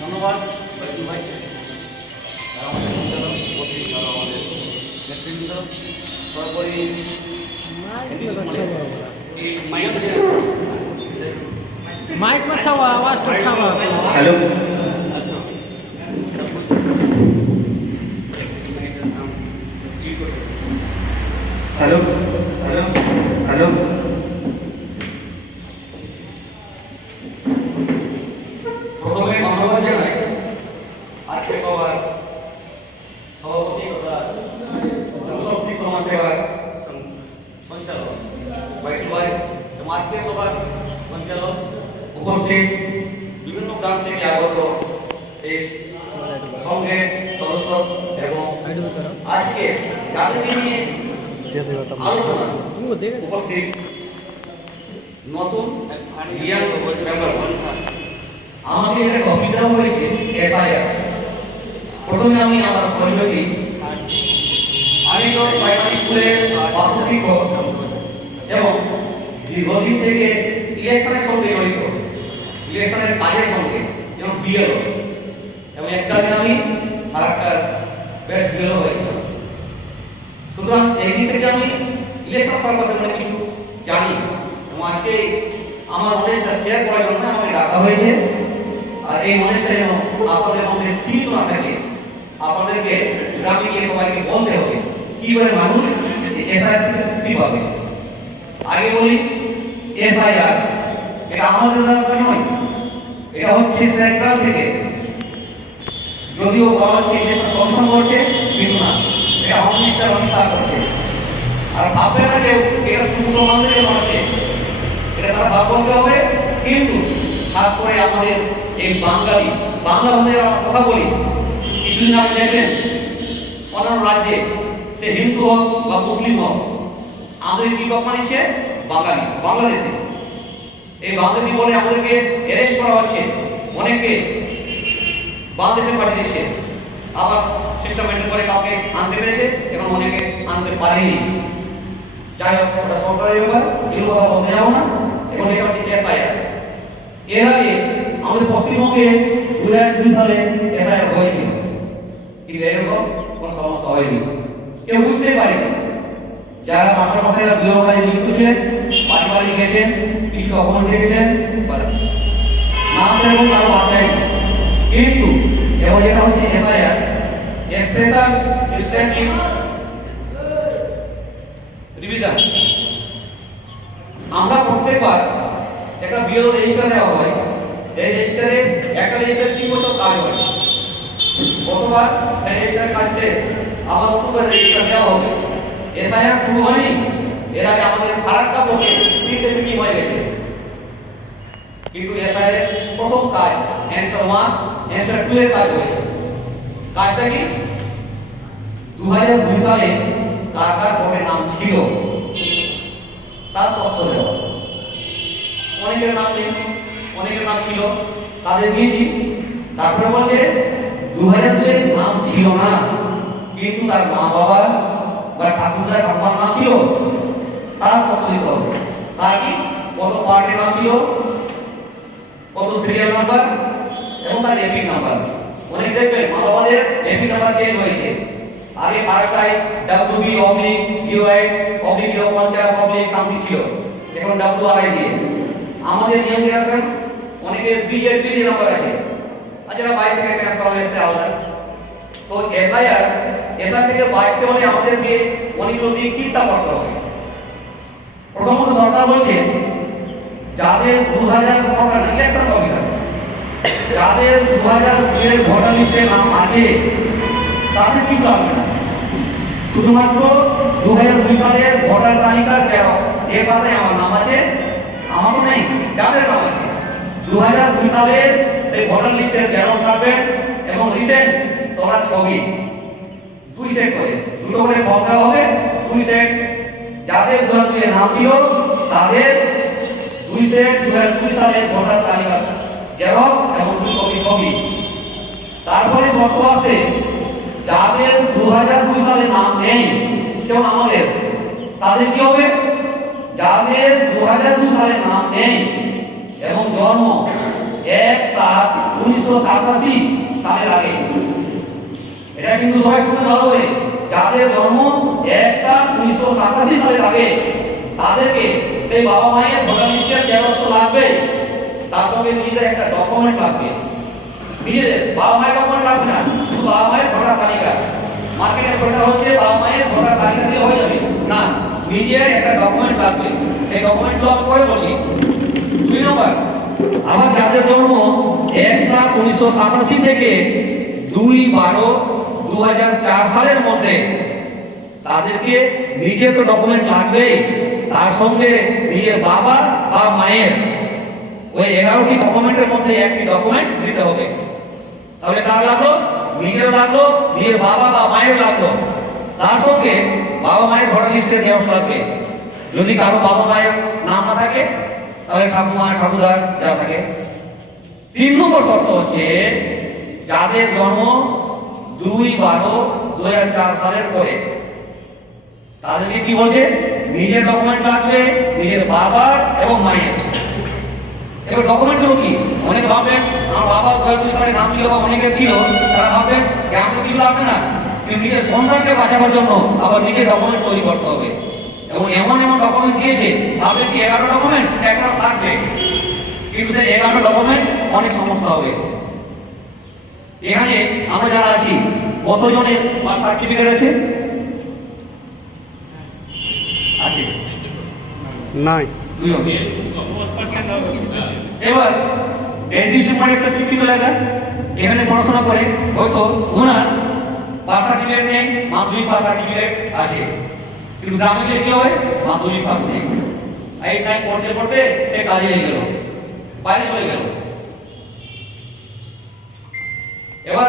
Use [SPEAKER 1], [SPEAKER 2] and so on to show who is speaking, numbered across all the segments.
[SPEAKER 1] ধন্যবাদ বাইজু ভাই। আমাদের সঞ্চালক উপস্থিত আর আমাদের নেতৃবৃন্দ সর্বোপরি মাইক
[SPEAKER 2] মানে মাছাওয়া আওয়াজটা ছাওয়া
[SPEAKER 3] হ্যালো।
[SPEAKER 2] देख
[SPEAKER 1] নতুন আমাকে একটা দেওয়া হয়েছে এসআইআর প্রথমে আমি আমার পরিচয় দিই আমি তো প্রাইমারি স্কুলের পার্শ্ব শিক্ষক এবং দীর্ঘদিন থেকে ইলেকশনের সঙ্গে জড়িত ইলেকশনের কাজের সঙ্গে যেমন বিএলও এবং একটা দিন আমি আর একটা বেস্ট বিএলও হয়েছিলাম। সুতরাং এই দিক থেকে আমি ইলেকশন পারপাসে অনেক কিছু জানি এবং আজকে আমার শেয়ার করার জন্য আমাকে ডাকা হয়েছে। আর এই যেন আপনাদের মধ্যে সীমিত না থাকে, আপনাদেরকে গ্রামে গিয়ে সবাইকে বলতে হবে কীভাবে মানুষ এসআইআর থেকে মুক্তি পাবে। আগে বলি এসআইআর এটা আমাদের দ্বারা নয়, এটা হচ্ছে সেন্ট্রাল থেকে। যদিও বলা হচ্ছে ইলেকশন কমিশন করছে, কিন্তু না, এটা হোম মিনিস্টার করছে। আর ভাববে না এটা শুধু জন্য হচ্ছে এটা সারা ভারতবর্ষে হবে কিন্তু খাস করে আমাদের এই বাঙালি। বাংলা ভাষায় আমরা কথা বলি, কিছুদিন আগে দেখবেন অন্যান্য রাজ্যে সে হিন্দু হোক বা মুসলিম হোক, আমাদের কি তকমা নিচ্ছে বাঙালি, বাংলাদেশে। এই বাংলাদেশি বলে আমাদেরকে অ্যারেস্ট করা হচ্ছে। অনেকে বাংলাদেশে পাঠিয়ে দিচ্ছে। আবার মেনটেন করে কাউকে আনতে পেরেছে এবং অনেকে আনতে পারেনি। যাই হোক, ওটা সরকারের ব্যাপার এগুলো কথা বলতে যাব না এবং এটা হচ্ছে এসআইআর এর আগে আমাদের পশ্চিমবঙ্গে দু হাজার দুই সালে এসআইআর হয়েছিল। কিন্তু এরকম কোনো সমস্যা হয়নি। কেউ বুঝতেই পারেনি। যারা মাস্টার মশাইরা বিবাহ কাজে নিযুক্ত ছিলেন, বাড়ি বাড়ি গিয়েছেন, কিছু ডকুমেন্ট দেখেছেন বাস। নাম সেরকম কারও বাদ যায়নি কিন্তু এবং যেটা হচ্ছে এসআইআর স্পেশাল ডিস্ট্রিক্ট রিভিশন আমরা প্রত্যেকবার একটা বিএলও রেজিস্টার দেওয়া হয়। এই রেজিস্টারে একটা রেজিস্টারে তিন বছর কাজ হয়। কতবার সেই রেজিস্টারের কাজ শেষ। আবার নতুন করে রেজিস্টার দেওয়া হবে। এসআইআর শুরু হয়নি। এর আগে আমাদের ফারাক্কা বোর্ডে তিনটে মিটিং হয়ে গেছে। কিন্তু এসআইআর প্রথম কাজ অ্যান্সার ওয়ান অ্যান্সার টু এর কাজ হয়েছে। কাজটা কি? দু হাজার দুই সালে কার ভোটের নাম ছিল তার তথ্য দেওয়া অনেকের নাম নেই অনেকের নাম ছিল তাদের দিয়েছি। তারপরে বলছে দু হাজার দুয়ে নাম ছিল না। কিন্তু তার মা বাবা বা ঠাকুরদার ঠাকুমার নাম ছিল তার তথ্য দিতে হবে তার কি? কত পার্টির নাম ছিল কত সিরিয়াল নাম্বার এবং তার এপি নাম্বার অনেক দেখবেন মা বাবাদের এপি নাম্বার চেঞ্জ হয়েছে। আগে ফারাক্কায় WB oblique zero eight oblique zero পঞ্চাশ অবলিক সামথিং ছিল। এখন ডাব্লিউ আর আই দিয়ে। আমাদের নিয়ম জেনারেশন অনেকে বিজেপি নাম্বার আছে। আর যারা বাইরে থেকে ট্রান্সফার হয়ে এসেছে, আলাদা। তো এসআইআর এসআর থেকে বাঁচতে হলে আমাদেরকে অনেকগুলো দিক চিন্তা করতে হবে। প্রথমত সরকার বলছে, যাদের দু হাজার ভোটার ইলেকশন কমিশন যাদের দু হাজার দুয়ের ভোটার লিস্টে নাম আছে তাদের কিছু লাগবে না শুধুমাত্র দু হাজার দুই সালের ভোটার তালিকার জেরক্স যে পাতায় আমার নাম আছে আমার তো নেই, যাদের নাম আছে। দু হাজার দুই সালের সেই ভোটার লিস্টের জেরক্স লাগবেন এবং রিসেন্ট তোলা ছবি। দুই সেট করে। দুটো করে ফর্ম দেওয়া হবে, দুই সেট যাদের দু হাজার দুইয়ের নাম ছিল, তাদের দুই সেট দু হাজার দুই সালের ভোটার তালিকা। জেরক্স এবং দুই কপি ছবি তারপরে শর্ত আছে যাদের দু হাজার দুই সালে নাম নেই যেমন আমাদের, তাদের কি হবে? যাদের দু হাজার দুই সালে নাম নেই এবং জন্ম এক সাত উনিশশো সাতাশি সালের আগে। এটা কিন্তু সবাই শুনতে ভালো করে। যাদের জন্ম এক সাত উনিশশো সাতাশি সালের আগে, তাদেরকে সেই বাবা মায়ের ভোটার লিস্টের জেরক্স লাগবে। তার সঙ্গে নিজেদের একটা ডকুমেন্ট লাগবে। নিজেদের বাবা মায়ের ডকুমেন্ট লাগবে না। শুধু বাবা মায়ের ভোটার তালিকা। মার্কেটে ভোটার হচ্ছে, বাবা মায়ের ভরা তালিকা দিয়ে হয়ে যাবে। না নিজের একটা ডকুমেন্ট লাগবে। সেই ডকুমেন্টগুলো আমি পরে বলছি দুই নম্বর, আমার যাদের জন্ম এক সাত উনিশশো সাতাশি থেকে দুই বারো দু সালের মধ্যে। তাদেরকে নিজের তো ডকুমেন্ট লাগবেই। তার সঙ্গে নিজের বাবা বা মায়ের। ওই এগারোটি ডকুমেন্টের মধ্যে একটি ডকুমেন্ট দিতে হবে। তাহলে কার লাগল? নিজের লাগল নিজের বাবা বা মায়ের লাগল। তার সঙ্গে বাবা মায়ের ভোটার লিস্টের জেরক্স লাগবে। যদি কারও বাবা মায়ের নাম না থাকে, তাহলে ঠাকুমা, ঠাকুরদার যা থাকে। তিন নম্বর শর্ত হচ্ছে, যাদের জন্ম দুই বারো দু সালের পরে, তাদেরকে কি বলছে? নিজের ডকুমেন্ট লাগবে, নিজের বাবার এবং মায়ের। এবার ডকুমেন্টগুলো কি? অনেকে ভাববেন আমার বাবা দুই সালে নাম ছিল বা অনেকের ছিল। তারা ভাববেন যে আমার কিছু লাগবে না। কিন্তু নিজের সন্তানকে বাঁচাবার জন্য আবার নিজের ডকুমেন্ট তৈরি করতে হবে। এবং এমন এমন ডকুমেন্ট দিয়েছে ভাববেন কি এগারো ডকুমেন্ট একটা থাকবে। কিন্তু সেই এগারো ডকুমেন্ট অনেক সমস্যা হবে। এখানে আমরা যারা আছি কতজনের বার্থ সার্টিফিকেট আছে? আছে?
[SPEAKER 2] নাই
[SPEAKER 1] দুজন। এবার এনটিসি মানে একটা শিক্ষিত লেখা, এখানে পড়াশোনা করে হয়তো ওনার পাস সার্টিফিকেট নেই, মাধ্যমিক পাস সার্টিফিকেট আছে। কিন্তু গ্রামে গেলে কি হবে? মাধ্যমিক পাস নেই। এইট নাইন পড়তে পড়তে সে কাজে লেগে গেল, বাইরে চলে গেল। এবার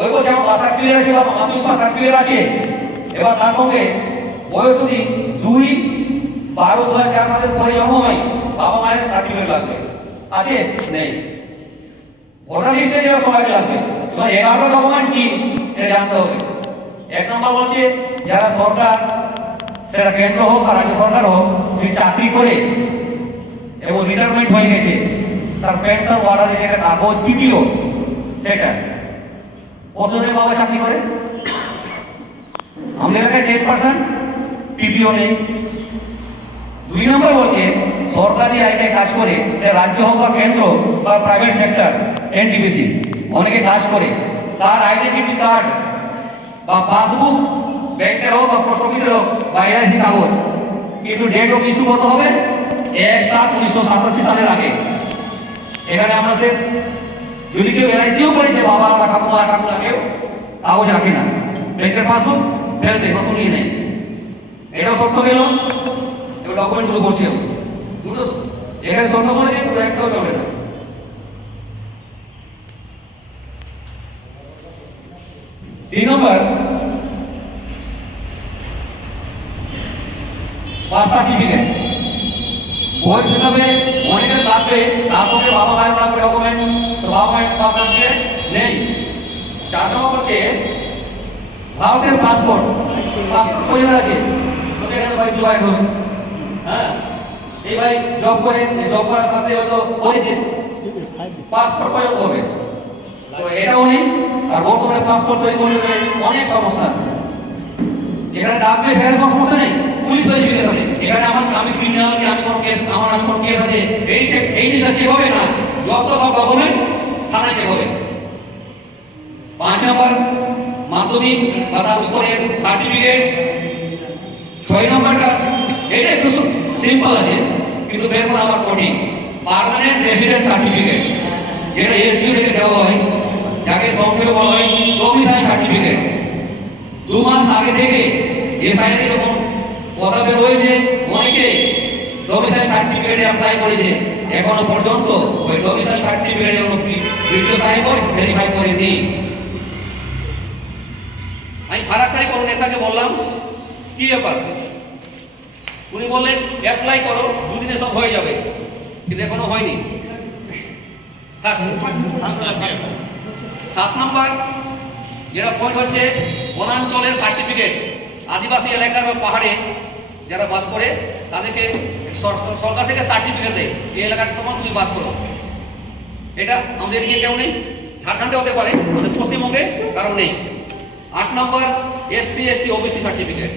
[SPEAKER 1] ওই বলছে, আমার পাস সার্টিফিকেট আছে বা মাধ্যমিক পাস সার্টিফিকেট আছে। এবার তার সঙ্গে বয়স যদি দুই বারো দু হাজার চার সালের পরে জন্ম হয়, বাবা মায়ের সার্টিফিকেট লাগবে। আছে? নেই। ভোটার লিস্টে যারা সবাইকে লাগবে। এবার এগারোটা ডকুমেন্ট কি? এটা জানতে হবে। এক নম্বর বলছে, যারা সরকার, সেটা কেন্দ্র হোক বা রাজ্য সরকার হোক, যদি চাকরি করে এবং রিটায়ারমেন্ট হয়ে গেছে, তার পেনশন ওয়ার্ডারের যেটা কাগজ পিপিও সেটা। কতজনের বাবা চাকরি করে? আমাদের এলাকায় টেন পার্সেন্ট পিপিও নেই। দুই নম্বর বলছে সরকারি আইনে কাজ করে সে রাজ্য হোক বা কেন্দ্র বা প্রাইভেট সেক্টর এনটিপিসি অনেকে কাজ করে। তার আইডেন্টিটি কার্ড বা পাসবুক ব্যাংকের হোক বা পোস্ট অফিসের হোক বা এলআইসি কাগজ, কিন্তু ডেট অফ ইস্যু কত হবে? এক সাত উনিশশো সাতাশি সালের আগে। এখানে আমরা শেষ যদি কেউ এলআইসিও করেছে বাবা বা ঠাকুমা ঠাকুমা কেউ কাগজ রাখে না। ব্যাংকের পাসবুক ফেলতে নতুন নিয়ে নেই এটাও শর্ত গেল এবার ডকুমেন্টগুলো করছি দুটো এখানে শর্ত বলেছে দুটো একটাও চলে না। তিন নম্বর বার্থ সার্টিফিকেট বয়স হিসাবে অনেকের লাগবে তার সঙ্গে বাবা মায়ের লাগবে ডকুমেন্ট তো বাবা মায়ের বার্থ সার্টিফিকেট নেই। চার নম্বর হচ্ছে, ভারতের পাসপোর্ট পাসপোর্ট কোথায় আছে? এখানে ভাই জবাই হবে এই ভাই জব করে জব করার সাথে হয়তো করেছে পাসপোর্ট পর্যন্ত হবে? তো এটাও নেই আর বর্তমানে পাসপোর্ট তৈরি করতে গেলে অনেক সমস্যা এখানে ডাকবে সেখানে কোনো সমস্যা নেই। পুলিশ ভেরিফিকেশনে এখানে আমার, আমি ক্রিমিনাল কি, আমি কোনো কেস আমার, আমি কোনো কেস আছে। এই সে- এই জিনিসটা চেক হবে না। যত সব ডকুমেন্ট থানায় চেক হবে পাঁচ নম্বর মাধ্যমিক বা তার উপরে সার্টিফিকেট ছয় নম্বরটা, এটা একটু সিম্পল আছে। কিন্তু বের করা আমার কঠিন। পার্মানেন্ট রেসিডেন্ট সার্টিফিকেট, যেটা এসডিও থেকে দেওয়া হয়, যাকে সংক্ষেপে বলা হয় ডোমিসাইল সার্টিফিকেট দু মাস আগে থেকে এসআইআর যখন কথা বের হয়েছে অনেকে ডোমিসাইল সার্টিফিকেটে অ্যাপ্লাই করেছে। এখনও পর্যন্ত ওই ডোমিসাইল সার্টিফিকেট ভিডিও সাহেব ভেরিফাই করেনি। আমি ফারাক্কারি কোনো নেতাকে বললাম, কি ব্যাপার? উনি বললেন অ্যাপ্লাই করো, দুদিনে সব হয়ে যাবে। কিন্তু এখনও হয়নি। সাত নম্বর, যেটা পয়েন্ট হচ্ছে বনাঞ্চলের সার্টিফিকেট আদিবাসী এলাকার বা পাহাড়ে যারা বাস করে, তাদেরকে সরকার থেকে সার্টিফিকেট দেয়, এই এলাকাটা তোমার, তুমি বাস করো। এটা আমাদের এদিকে কেউ নেই। ঝাড়খণ্ডে হতে পারে, আমাদের পশ্চিমবঙ্গে কারণ নেই। আট নম্বর এসসি এসটি ওবিসি সার্টিফিকেট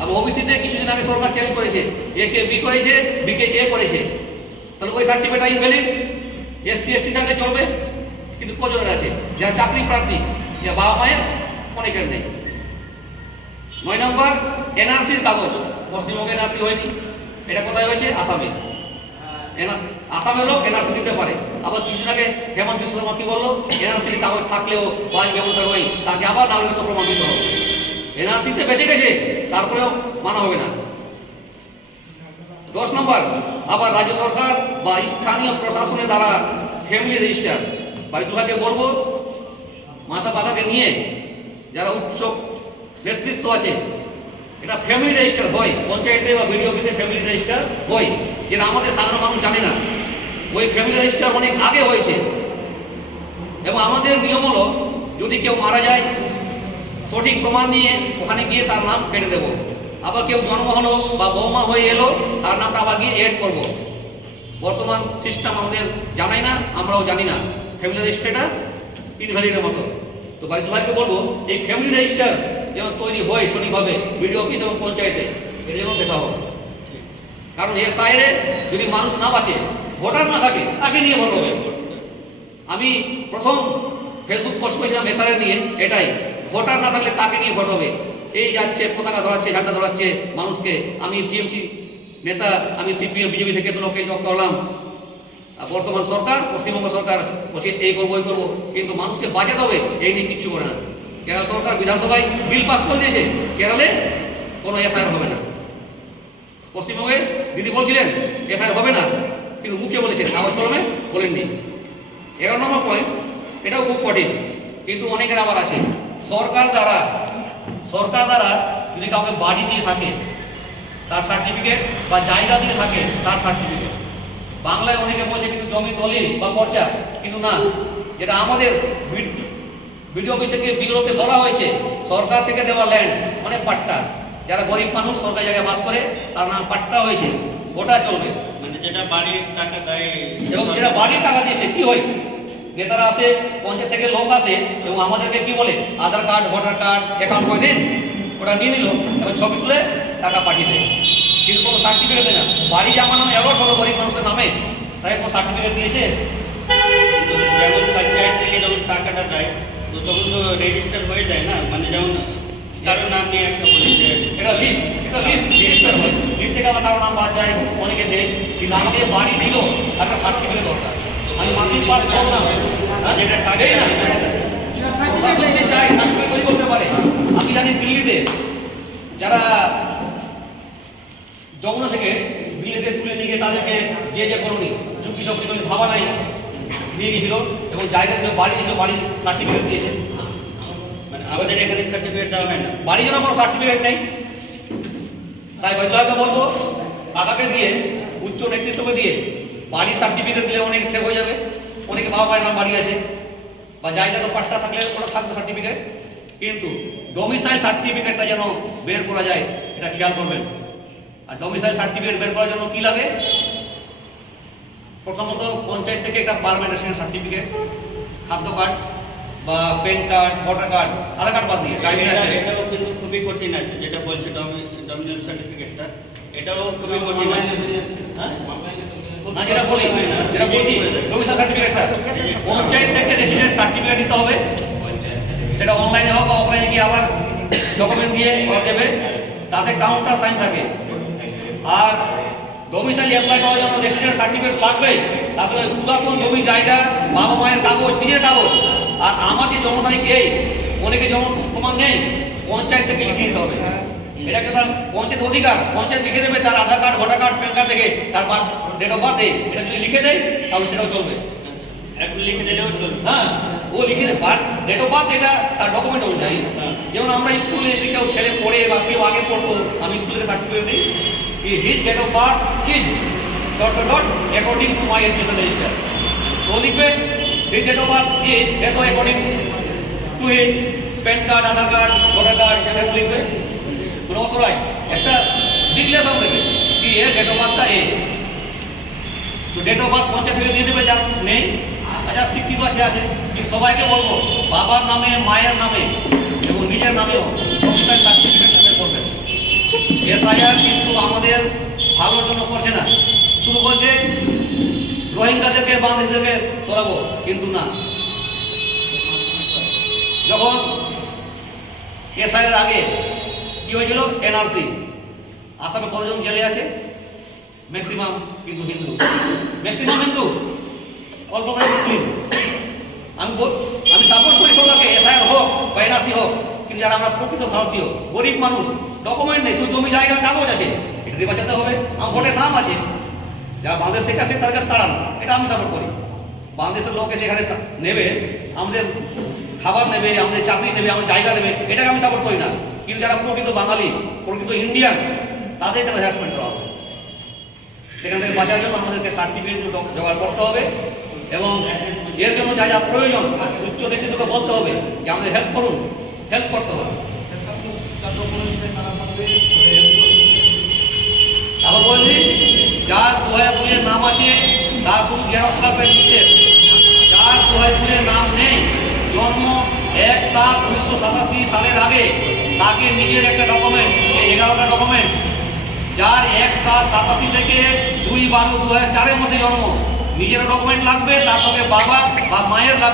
[SPEAKER 1] আর ওবিসিতে কিছুদিন আগে সরকার চেঞ্জ করেছে। এ কে বি করেছে বি কে এ করেছে। তাহলে ওই certificate invalid SC ST certificate চলবে। কিন্তু কজনের আছে? যারা চাকরি প্রার্থী যে বাবা মায়ের, অনেকের নেই। নয় নম্বর এনআরসির কাগজ। পশ্চিমবঙ্গে এনআরসি হয়নি। এটা কোথায় হয়েছে? আসামে। আসামের লোক এনআরসি দিতে পারে। আবার কিছুদিন আগে হেমন্ত বিশ্ব শর্মা কি বলল? এনআরসির কাগজ থাকলেও বাস ব্যবস্থা রয়ে তাকে আবার নাগরিকত্ব প্রমাণ দিতে হবে। এনআরসিতে বেঁচে গেছে, তারপরেও মানা হবে না। দশ নম্বর, আবার রাজ্য সরকার বা স্থানীয় প্রশাসনের দ্বারা ফ্যামিলি রেজিস্টার বাড়িগুলোকে বলব, মাতা বাবাকে নিয়ে যারা উচ্চ নেতৃত্ব আছে, এটা ফ্যামিলি রেজিস্টার হয়, পঞ্চায়েতে বা বিডিও অফিসে ফ্যামিলি রেজিস্টার হয়, যেটা আমাদের সাধারণ মানুষ জানে না। ওই ফ্যামিলি রেজিস্টার অনেক আগে হয়েছে। এবং আমাদের নিয়ম হলো, যদি কেউ মারা যায় সঠিক প্রমাণ নিয়ে ওখানে গিয়ে তার নাম কেটে দেব। আবার কেউ জন্ম হলো বা বৌমা হয়ে এলো, তার নামটা আবার গিয়ে এড করব। বর্তমান সিস্টেম আমাদের জানাই না, আমরাও জানি না। ফ্যামিলি রেজিস্টারটা ইনভ্যালিডের মতো। তো বাড়িতে ভাইকে বলব, এই ফ্যামিলি রেজিস্টার যেন তৈরি হয় সঠিকভাবে বিডিও অফিস এবং পঞ্চায়েতে এটা যেন দেখা হবে কারণ এর সাইডে যদি মানুষ না বাঁচে, ভোটার না থাকে, তাকে নিয়ে ভোট হবে। আমি প্রথম ফেসবুক পোস্ট করেছিলাম এসআরের নিয়ে, এটাই। ভোটার না থাকলে কাকে নিয়ে ভোট হবে? এই যাচ্ছে পতাকা ধরাচ্ছে, ঝান্ডা ধরাচ্ছে মানুষকে। আমি টিএমসি নেতা, আমি সিপিএম, বিজেপি থেকে তো লোককে যোগ করলাম বর্তমান সরকার, পশ্চিমবঙ্গ সরকার বলছে, এই করব এই করব। কিন্তু মানুষকে বাঁচাতে হবে, এই নিয়ে কিচ্ছু করে না। কেরল সরকার বিধানসভায় বিল পাস করে দিয়েছে, কেরলে কোনো এসআইআর হবে না। পশ্চিমবঙ্গে দিদি বলছিলেন এসআইআর হবে না। কিন্তু মুখে বলেছেন, কাগজ কলমে বলেননি। এগারো নম্বর পয়েন্ট এটাও খুব কঠিন। কিন্তু অনেকের আবার আছে। সরকার দ্বারা সরকার দ্বারা যদি কাউকে বাড়ি দিয়ে থাকে তার সার্টিফিকেট বা জায়গা দিয়ে থাকে তার সার্টিফিকেট বাংলায় অনেকে বলছে কিন্তু জমি দলিল বা পর্চা কিন্তু না। যেটা আমাদের বিডিও অফিসে গিয়ে বিরোধে বলা হয়েছে সরকার থেকে দেওয়া ল্যান্ড মানে পাট্টা। যারা গরিব মানুষ সরকারি জায়গায় বাস করে তার নাম পাট্টা হয়েছে ওটা চলবে।
[SPEAKER 4] মানে যেটা বাড়ির টাকা দেয়
[SPEAKER 1] এবং যেটা বাড়ির টাকা দিয়েছে কি হয়? নেতারা আসে পঞ্চায়েত থেকে লোক আসে এবং আমাদেরকে কি বলে? Aadhaar card, voter card account করে দিন ওটা নিয়ে নিল এবং ছবি তুলে টাকা পাঠিয়ে দেয়। কিন্তু কোনো সার্টিফিকেট দেয় না। বাড়ি জামানো অ্যাওয়ার্ড হলো গরিব মানুষের নামে তাই কোনো সার্টিফিকেট দিয়েছে।
[SPEAKER 4] যেমন পঞ্চায়েত থেকে যখন টাকাটা দেয়, তো তখন তো রেজিস্টার হয়ে যায় না? মানে যেমন কারোর নাম নিয়ে একটা বলি যে,
[SPEAKER 1] এটা লিস্ট এটা লিস্ট রেজিস্টার হয়। লিস্ট থেকে আমার কারও নাম বাদ যায়, অনেকে দেয়। কিন্তু আমাকে বাড়ি দিল একটা সার্টিফিকেট দরকার। আমি মাসিক পাস করলাম হ্যাঁ? যেটা টাকাই না। প্রশাসন যদি চায় সার্টিফিকেট তৈরি করতে পারে। আমি জানি দিল্লিতে যারা যমুনা থেকে দিল্লিতে তুলে নিয়ে গিয়ে তাদেরকে যে যে করুনি চুক্তি চুক্তি করে ভাবা নাই নিয়ে গেছিল এবং জায়গা ছিল বাড়ি ছিল বাড়ির সার্টিফিকেট দিয়েছে।
[SPEAKER 4] মানে আমাদের এখানে সার্টিফিকেট দেওয়া হয় না।
[SPEAKER 1] বাড়ি জন্য কোনো সার্টিফিকেট নেই। তাই বৈদ্যকে বলব কাকাকে দিয়ে উচ্চ নেতৃত্বকে দিয়ে বাড়ির সার্টিফিকেট দিলে অনেক সেভ হয়ে যাবে। অনেকে বাবা মায়ের নাম বাড়ি আছে। বা জায়গা তো পাঁচটা থাকলে ওটা থাকবে সার্টিফিকেট কিন্তু ডোমিসাইল সার্টিফিকেটটা যেন বের করা যায় এটা খেয়াল করবেন। আর ডোমিসাইল সার্টিফিকেট বের করার জন্য কি লাগে? প্রথমত পঞ্চায়েত থেকে একটা পারমানেন্ট সার্টিফিকেট খাদ্য কার্ড বা PAN card voter card Aadhaar card বাদ দিয়ে ড্রাইভিং লাইসেন্স
[SPEAKER 4] এটাও কিন্তু খুবই কঠিন আছে যেটা বলছে ডমিনেন্ট সার্টিফিকেটটা এটাও খুবই কঠিন আছে।
[SPEAKER 1] হ্যাঁ? না, যেটা বলি, যেটা বলছি ডোমিসাইল সার্টিফিকেটটা পঞ্চায়েত থেকে রেসিডেন্ট সার্টিফিকেট দিতে হবে। সেটা অনলাইনে হোক বা অফলাইনে গিয়ে আবার ডকুমেন্ট দিয়ে দেবে তাতে কাউন্টার সাইন থাকে। আর ডোমিসাইল অ্যাপ্লাই করার জন্য রেসিডেন্ট সার্টিফিকেট লাগবেই। আসলে পুরাতন জমি, জায়গা, বাবা মায়ের কাগজ, নিজের কাগজ। আর আমাদের জন্ম তারিখ এই অনেকে জন্ম প্রমাণ নেই। পঞ্চায়েত থেকে লিখে দিতে হবে। এটা একটা তার পঞ্চায়েত অধিকার। পঞ্চায়েত লিখে দেবে, তার Aadhaar card, voter card, PAN card থেকে তার ডেট অফ বার্থ এটা যদি লিখে দেয় তাহলে সেটাও চলবে।
[SPEAKER 4] এখন লিখে দিলেও চলবে।
[SPEAKER 1] হ্যাঁ ও লিখে দেয় বাট ডেট অফ বার্থ এটা তার ডকুমেন্ট অনুযায়ী।
[SPEAKER 4] হ্যাঁ।
[SPEAKER 1] যেমন আমরা স্কুলে যদি কেউ ছেলে পড়ে বা কেউ আগে পড়তো আমি স্কুলে সার্টিফিকেট দিই কি his date of birth is dot dot dot according to my education register তো লিখবে his date of birth is date according to his PAN card Aadhaar card voter card এগুলো লিখবে। কোনো অথরাই একটা ডিক্লেশন দেবে কি এর ডেট অফ বার্থটা এ। তো ডেট অফ বার্থ পঞ্চায়েত থেকে দিয়ে দেবে যার নেই। হাজার শিক্ষিত আছে আছে সবাইকে বলব, বাবার নামে, মায়ের নামে এবং নিজের নামেও প্রফেশন সার্টিফিকেট সাথে করবেন এসআইআর কিন্তু আমাদের ভালোর জন্য করছে না। শুধু বলছে, রোহিঙ্গাদেরকে, বাংলাদেশদেরকে সরাবো কিন্তু না। যখন এসআইয়ের আগে কি হয়েছিল? এনআরসি। আসামে কতজন জেলে আছে? ম্যাক্সিমাম কিন্তু হিন্দু। ম্যাক্সিমাম হিন্দু। অল্প করে মুসলিম। আমি আমি সাপোর্ট করি সরকারকে এসআইআর হোক বা এনআরসি হোক, কিন্তু যারা আমরা প্রকৃত ভারতীয়, গরিব মানুষ ডকুমেন্ট নেই, শুধু জমি, জায়গা, কাগজ আছে। এটা দিয়ে বাঁচাতে হবে, আমার ভোটের নাম আছে। যারা বাংলাদেশ থেকে আসে তাদেরকে তাড়ান। এটা আমি সাপোর্ট করি। বাংলাদেশের লোক এসে এখানে নেবে, আমাদের খাবার নেবে, আমাদের চাকরি নেবে, আমাদের জায়গা নেবে, এটাকে আমি সাপোর্ট করি না। কিন্তু যারা প্রকৃত বাঙালি, প্রকৃত ইন্ডিয়ান তাদের এটা হ্যারাসমেন্ট সেখান থেকে বাঁচার জন্য আমাদেরকে সার্টিফিকেট জোগাড় করতে হবে এবং এর জন্য যা যা প্রয়োজন, উচ্চ নেতৃত্বকে বলতে হবে যে আমাদের হেল্প করুন হেল্প করতে হবে। আবার বলছি যার দু হাজার দুইয়ের নাম আছে তার শুধু জেরক্স লাগবে লিস্টের যার দু হাজার দুইয়ের নাম নেই, জন্ম এক সাত উনিশশো সাতাশি সালের আগে, তাকে নিজের একটা ডকুমেন্ট এই এগারোটা ডকুমেন্ট যার এক সাত সাতাশি থেকে দুই বারো দু হাজার চারের মধ্যে জন্ম। নিজের ডকুমেন্ট লাগবে, তার সঙ্গে বাবা বা মায়ের লাগবে।